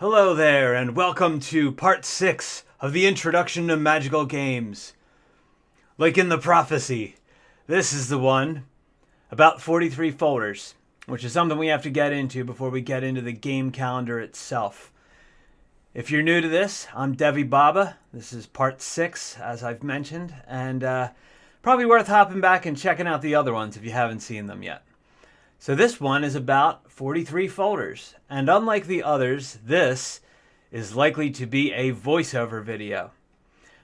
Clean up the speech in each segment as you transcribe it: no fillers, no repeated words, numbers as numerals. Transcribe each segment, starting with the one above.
Hello there, and welcome to part 6 of the Introduction to Magical Games. Like in the prophecy, this is the one about 43 folders, which is something we have to get into before we get into the game calendar itself. If you're new to this, I'm Devi Baba. This is part 6, as I've mentioned, and probably worth hopping back and checking out the other ones if you haven't seen them yet. So this one is about 43 folders, and unlike the others, this is likely to be a voiceover video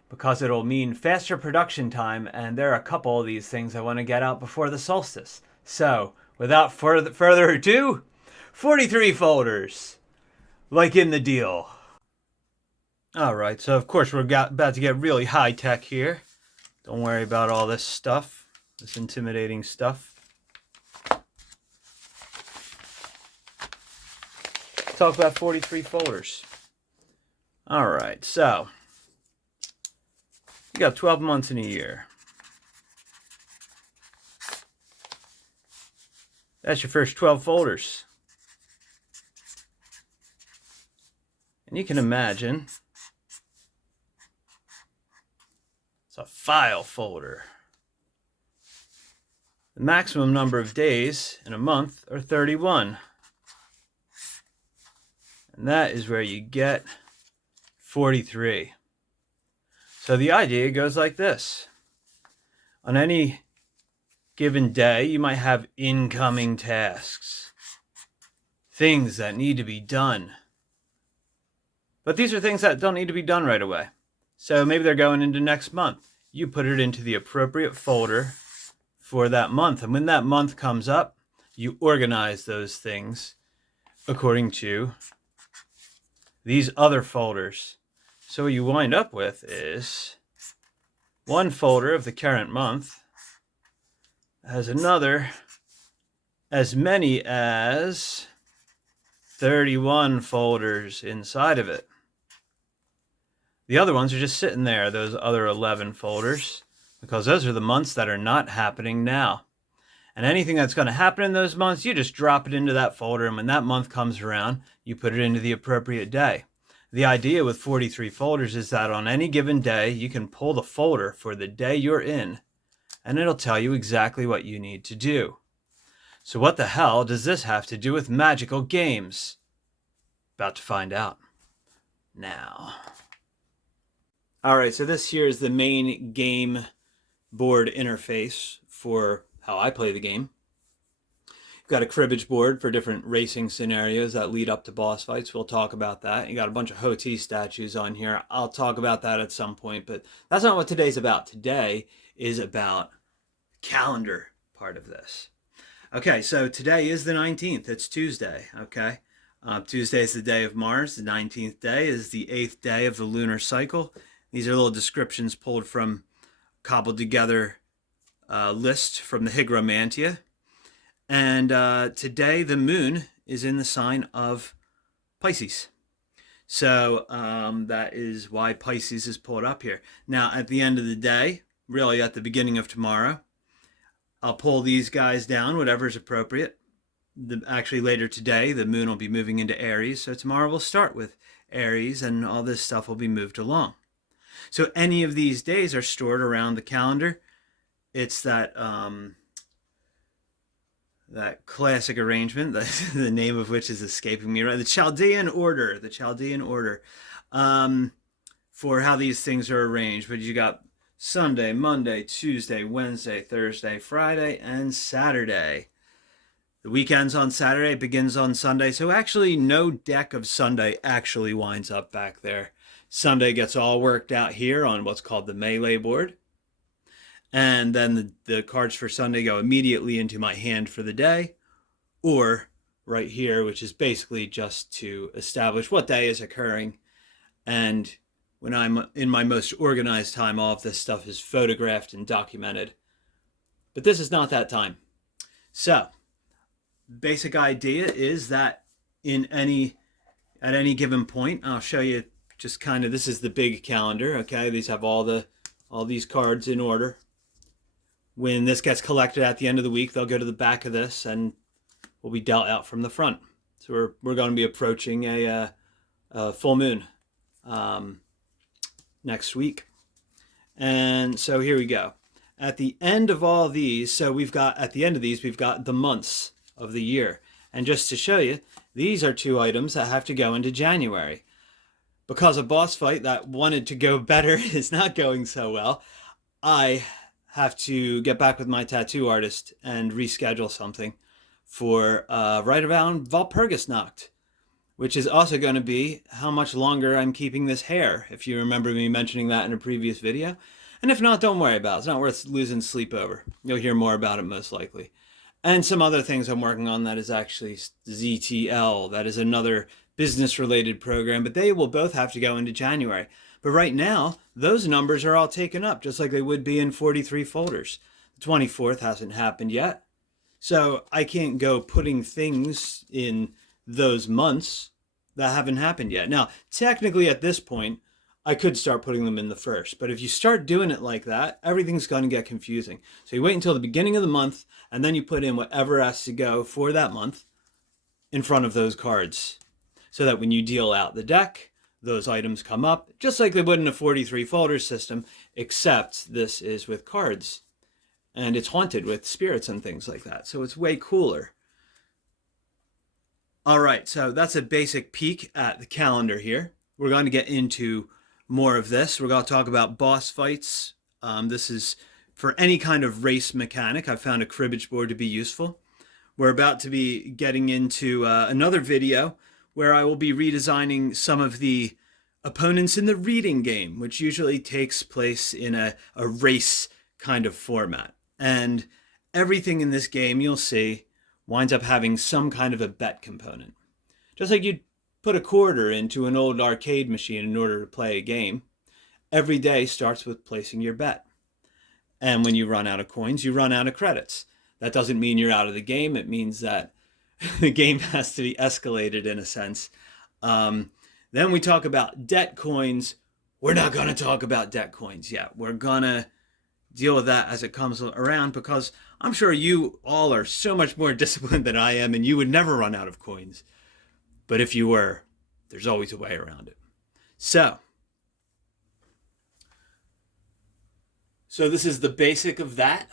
because it'll mean faster production time, and there are a couple of these things I want to get out before the solstice. So, without further ado, 43 folders, like in the deal. Alright, so of course we're about to get really high-tech here. Don't worry about all this stuff, this intimidating stuff. Talk about 43 folders. Alright, so you got 12 months in a year. That's your first 12 folders. And you can imagine it's a file folder. The maximum number of days in a month are 31. And that is where you get 43. So the idea goes like this. On any given day, you might have incoming tasks. Things that need to be done. But these are things that don't need to be done right away. So maybe they're going into next month. You put it into the appropriate folder for that month. And when that month comes up, you organize those things according to these other folders. So what you wind up with is one folder of the current month has another as many as 31 folders inside of it. The other ones are just sitting there, those other 11 folders, because those are the months that are not happening now. And anything that's going to happen in those months, you just drop it into that folder, and when that month comes around, you put it into the appropriate day. The idea with 43 folders is that on any given day, you can pull the folder for the day you're in, and it'll tell you exactly what you need to do. So what the hell does this have to do with magical games? About to find out now. Alright, so this here is the main game board interface for how I play the game. You've got a cribbage board for different racing scenarios that lead up to boss fights. We'll talk about that. You got a bunch of Hoti statues on here. I'll talk about that at some point, but that's not what today's about. Today is about the calendar part of this. Okay, so today is the 19th. It's Tuesday, okay? Tuesday is the day of Mars. The 19th day is the 8th day of the lunar cycle. These are little descriptions pulled from cobbled together list from the Hygromantia. And today the moon is in the sign of Pisces. So that is why Pisces is pulled up here. Now at the end of the day, really at the beginning of tomorrow, I'll pull these guys down, whatever is appropriate. Actually later today, the moon will be moving into Aries. So tomorrow we'll start with Aries and all this stuff will be moved along. So any of these days are stored around the calendar. It's that that classic arrangement, the name of which is escaping me right. The Chaldean order for how these things are arranged. But you got Sunday, Monday, Tuesday, Wednesday, Thursday, Friday, and Saturday. The weekend's on Saturday, begins on Sunday. So actually no deck of Sunday actually winds up back there. Sunday gets all worked out here on what's called the melee board. And then the cards for Sunday go immediately into my hand for the day. Or right here, which is basically just to establish what day is occurring. And when I'm in my most organized time, all of this stuff is photographed and documented. But this is not that time. So, basic idea is that at any given point, I'll show you just kind of, this is the big calendar, okay? These have all these cards in order. When this gets collected at the end of the week, they'll go to the back of this and will be dealt out from the front. So we're going to be approaching a full moon next week. And so here we go. At the end of all these, so we've got the months of the year. And just to show you, these are 2 items that have to go into January. Because a boss fight that wanted to go better is not going so well, I have to get back with my tattoo artist and reschedule something for right around Walpurgisnacht, which is also going to be how much longer I'm keeping this hair, if you remember me mentioning that in a previous video. And if not, don't worry about it. It's not worth losing sleep over. You'll hear more about it most likely. And some other things I'm working on that is actually ZTL. That is another business-related program, but they will both have to go into January. But right now, those numbers are all taken up, just like they would be in 43 folders. The 24th hasn't happened yet. So I can't go putting things in those months that haven't happened yet. Now, technically at this point, I could start putting them in the first, but if you start doing it like that, everything's going to get confusing. So you wait until the beginning of the month, and then you put in whatever has to go for that month in front of those cards, so that when you deal out the deck, those items come up, just like they would in a 43 folder system, except this is with cards, and it's haunted with spirits and things like that, so it's way cooler. All right, so that's a basic peek at the calendar here. We're going to get into more of this. We're going to talk about boss fights. This is for any kind of race mechanic. I found a cribbage board to be useful. We're about to be getting into another video where I will be redesigning some of the opponents in the reading game, which usually takes place in a race kind of format. And everything in this game, you'll see, winds up having some kind of a bet component. Just like you'd put a quarter into an old arcade machine in order to play a game, every day starts with placing your bet. And when you run out of coins, you run out of credits. That doesn't mean you're out of the game. It means that the game has to be escalated in a sense. Then we talk about debt coins. We're not going to talk about debt coins yet. We're going to deal with that as it comes around, because I'm sure you all are so much more disciplined than I am, and you would never run out of coins. But if you were, there's always a way around it. So this is the basic of that.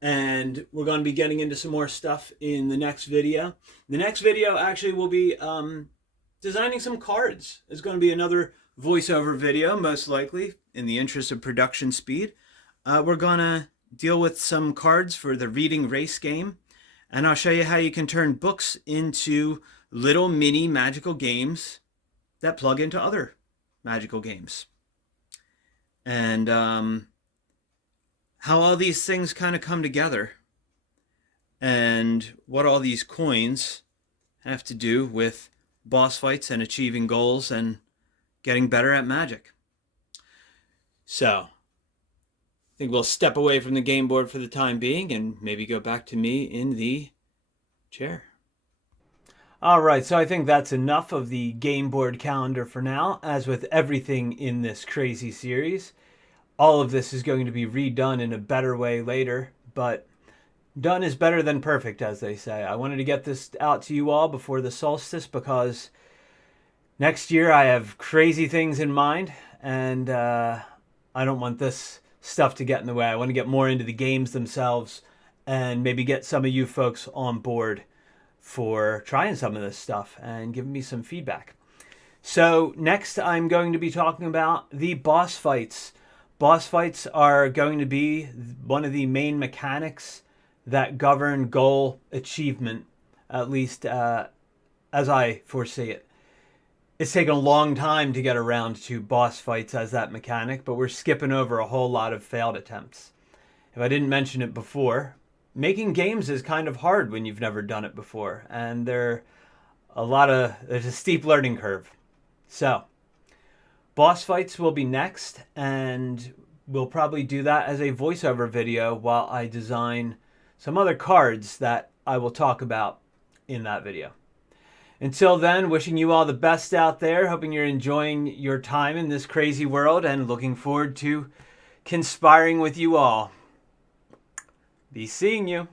And we're going to be getting into some more stuff in the next video. The next video actually will be designing some cards. It's going to be another voiceover video, most likely, in the interest of production speed. We're going to deal with some cards for the reading race game. And I'll show you how you can turn books into little mini magical games that plug into other magical games. And how all these things kind of come together, and what all these coins have to do with boss fights and achieving goals and getting better at magic. So I think we'll step away from the game board for the time being and maybe go back to me in the chair. All right, so I think that's enough of the game board calendar for now. As with everything in this crazy series, all of this is going to be redone in a better way later, but done is better than perfect, as they say. I wanted to get this out to you all before the solstice because next year I have crazy things in mind, and I don't want this stuff to get in the way. I want to get more into the games themselves and maybe get some of you folks on board for trying some of this stuff and giving me some feedback. So next I'm going to be talking about the boss fights. Boss fights are going to be one of the main mechanics that govern goal achievement, at least as I foresee it. It's taken a long time to get around to boss fights as that mechanic, but we're skipping over a whole lot of failed attempts. If I didn't mention it before, making games is kind of hard when you've never done it before, and there's a steep learning curve. So boss fights will be next, and we'll probably do that as a voiceover video while I design some other cards that I will talk about in that video. Until then, wishing you all the best out there, hoping you're enjoying your time in this crazy world, and looking forward to conspiring with you all. Be seeing you.